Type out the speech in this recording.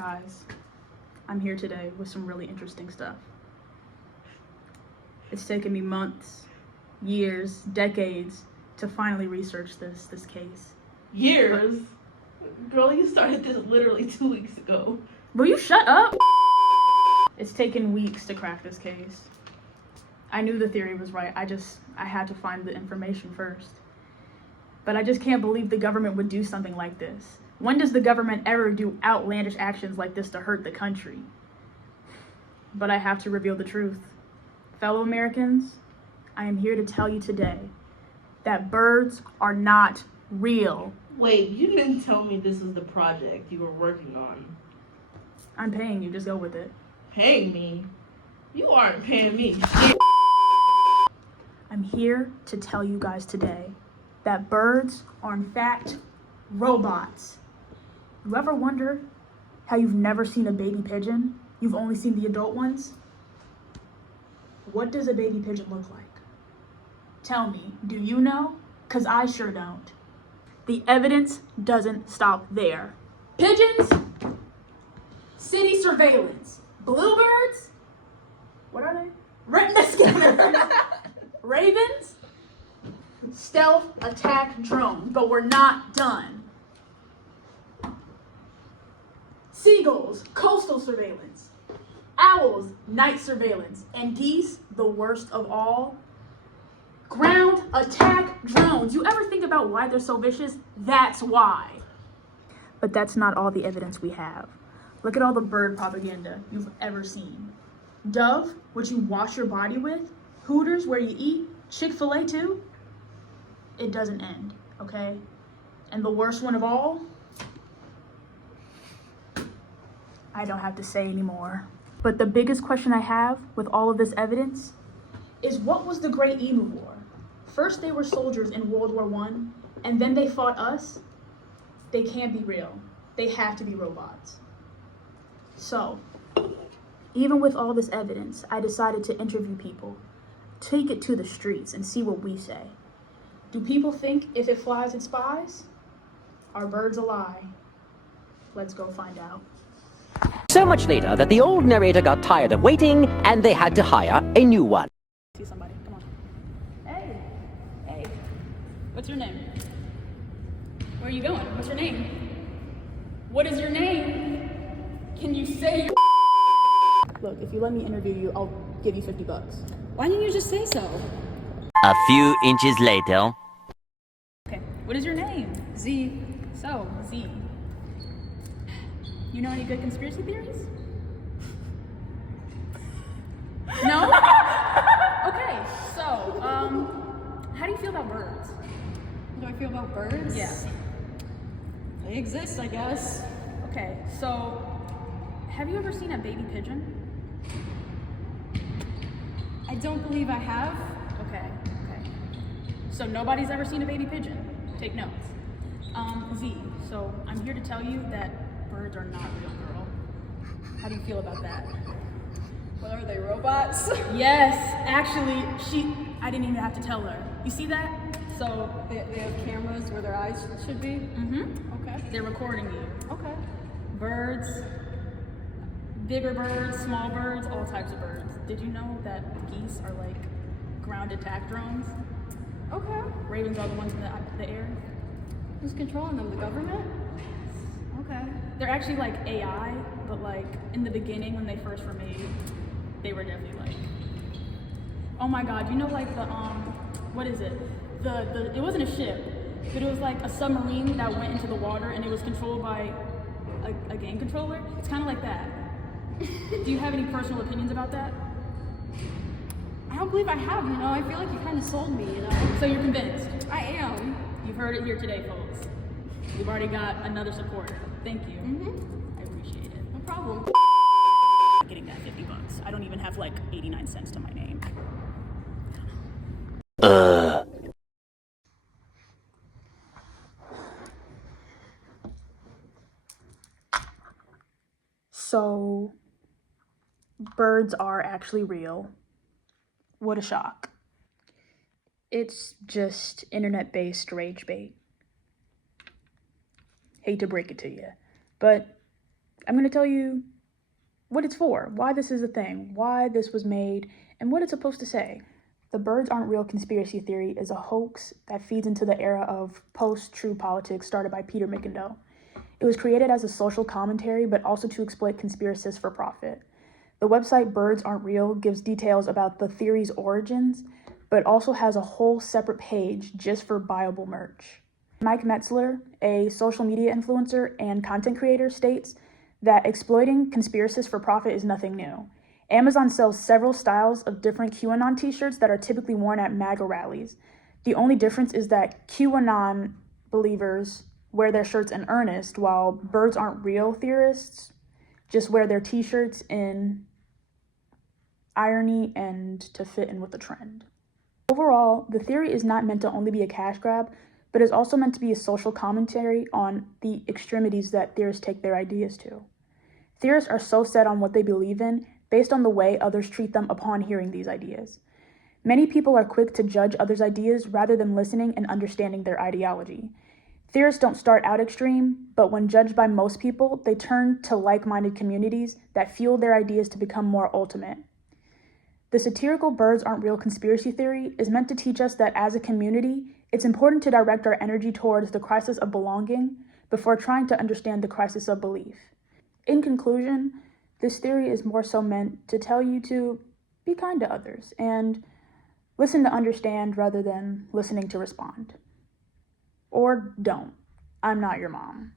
Guys, I'm here today with some really interesting stuff. It's taken me months, years, decades to finally research this case. Years? Girl, you started this literally 2 weeks ago. Will you shut up? It's taken weeks to crack this case. I knew the theory was right. I had to find the information first. But I just can't believe the government would do something like this. When does the government ever do outlandish actions like this to hurt the country? But I have to reveal the truth. Fellow Americans, I am here to tell you today that birds are not real. Wait, you didn't tell me this was the project you were working on. I'm paying you, just go with it. Paying me? You aren't paying me. I'm here to tell you guys today that birds are in fact robots. You ever wonder how you've never seen a baby pigeon? You've only seen the adult ones? What does a baby pigeon look like? Tell me, do you know? 'Cause I sure don't. The evidence doesn't stop there. Pigeons, city surveillance, bluebirds, what are they? Retina scanner, ravens, stealth attack drone, but we're not done. Seagulls, coastal surveillance, owls, night surveillance, and geese, the worst of all, ground attack drones. You ever think about why they're so vicious? That's why. But that's not all the evidence we have. Look at all the bird propaganda you've ever seen. Dove, which you wash your body with, Hooters, where you eat, Chick-fil-A too. It doesn't end, okay? And the worst one of all, I don't have to say anymore. But the biggest question I have with all of this evidence is, what was the Great Emu War? First they were soldiers in World War I, and then they fought us. They can't be real. They have to be robots. So, even with all this evidence, I decided to interview people, take it to the streets and see what we say. Do people think if it flies it spies? Are birds a lie? Let's go find out. So much later that the old narrator got tired of waiting and they had to hire a new one. See somebody, come on. Hey, what's your name? Where are you going? What's your name? What is your name? Can you say your Look, if you let me interview you, I'll give you $50. Why didn't you just say so? A few inches later. Okay, what is your name? Z. So, Z. You know any good conspiracy theories? No? Okay, so, how do you feel about birds? How do I feel about birds? Yeah. They exist, I guess. Okay, so, have you ever seen a baby pigeon? I don't believe I have. Okay. So nobody's ever seen a baby pigeon. Take notes. Z, so I'm here to tell you that birds are not real, girl. How do you feel about that? Well, are they robots? Yes, actually, I didn't even have to tell her. You see that? So, They have cameras where their eyes should be? Okay. they're recording you. Okay. Birds, bigger birds, small birds, all types of birds. Did you know that geese are like ground attack drones? Okay. Ravens are the ones in the air. Who's controlling them? The government? Okay. They're actually like AI, but like in the beginning when they first were made, they were definitely like, oh my God, you know like the, what is it? It wasn't a ship, but it was like a submarine that went into the water and it was controlled by a game controller. It's kind of like that. Do you have any personal opinions about that? I don't believe I have, I feel like you kind of sold me, So you're convinced? I am. You've heard it here today, folks. You've already got another supporter. Thank you. I appreciate it. No problem. Getting that $50. I don't even have like 89 cents to my name. So, birds are actually real. What a shock. It's just internet-based rage bait. Hate to break it to you, but I'm going to tell you what it's for, why this is a thing, why this was made, and what it's supposed to say. The birds aren't real conspiracy theory is a hoax that feeds into the era of post-true politics started by Peter McIndoe. It was created as a social commentary, but also to exploit conspiracists for profit. The website Birds Aren't Real gives details about the theory's origins, but also has a whole separate page just for buyable merch. Mike Metzler, a social media influencer and content creator, states that exploiting conspiracists for profit is nothing new. Amazon sells several styles of different QAnon t-shirts that are typically worn at MAGA rallies. The only difference is that QAnon believers wear their shirts in earnest, while Birds Aren't Real theorists just wear their t-shirts in irony and to fit in with the trend. Overall, the theory is not meant to only be a cash grab, but is also meant to be a social commentary on the extremities that theorists take their ideas to. Theorists are so set on what they believe in based on the way others treat them upon hearing these ideas. Many people are quick to judge others' ideas rather than listening and understanding their ideology. Theorists don't start out extreme, but when judged by most people, they turn to like-minded communities that fuel their ideas to become more ultimate. The satirical Birds Aren't Real conspiracy theory is meant to teach us that as a community, it's important to direct our energy towards the crisis of belonging before trying to understand the crisis of belief. In conclusion, this theory is more so meant to tell you to be kind to others and listen to understand rather than listening to respond. Or don't. I'm not your mom.